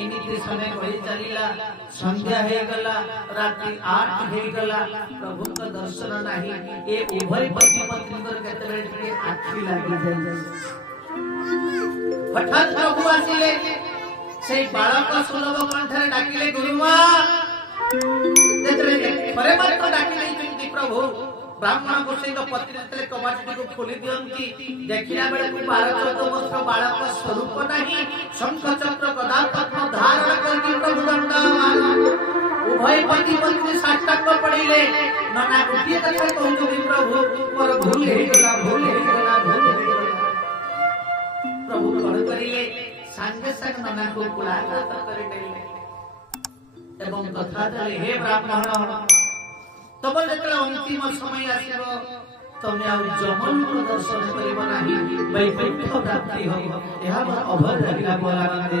एमिति समय गई चलीला संध्या हे गला रात्रि 8 हे गला प्रभु का दर्शन नाही ए उभय पति पत्नी कर केते बेले के आखी लागी जाय हठात प्रभु आसिले से बालक सुलभ कंठरे डाकिले गुरुमा तेतरे थरे मात्र डाकिले चिंती प्रभु ब्राह्मण गोसाई का पति नेतले कबाटी को खोली दियंती देखिला बेले को 12-14 वर्ष बालक स्वरूप नाही शंख चक्र गदा पद्म धारण करके प्रभु दंडमान उभय पति पत्नी साष्टांग पड़िले नना गोटिए कथा कहतो प्रभु मोर भूल हे गला प्रभु कण करिले संगे संग नना को कुलाघात करे देले एवं कथा चले हे ब्राह्मण तब जेतले अंतिम समय आसीबो तमे आ जमन को दर्शन करिबो नाही वैकुंठ प्राप्ति होइबो एहा अभर रहिला बोला दे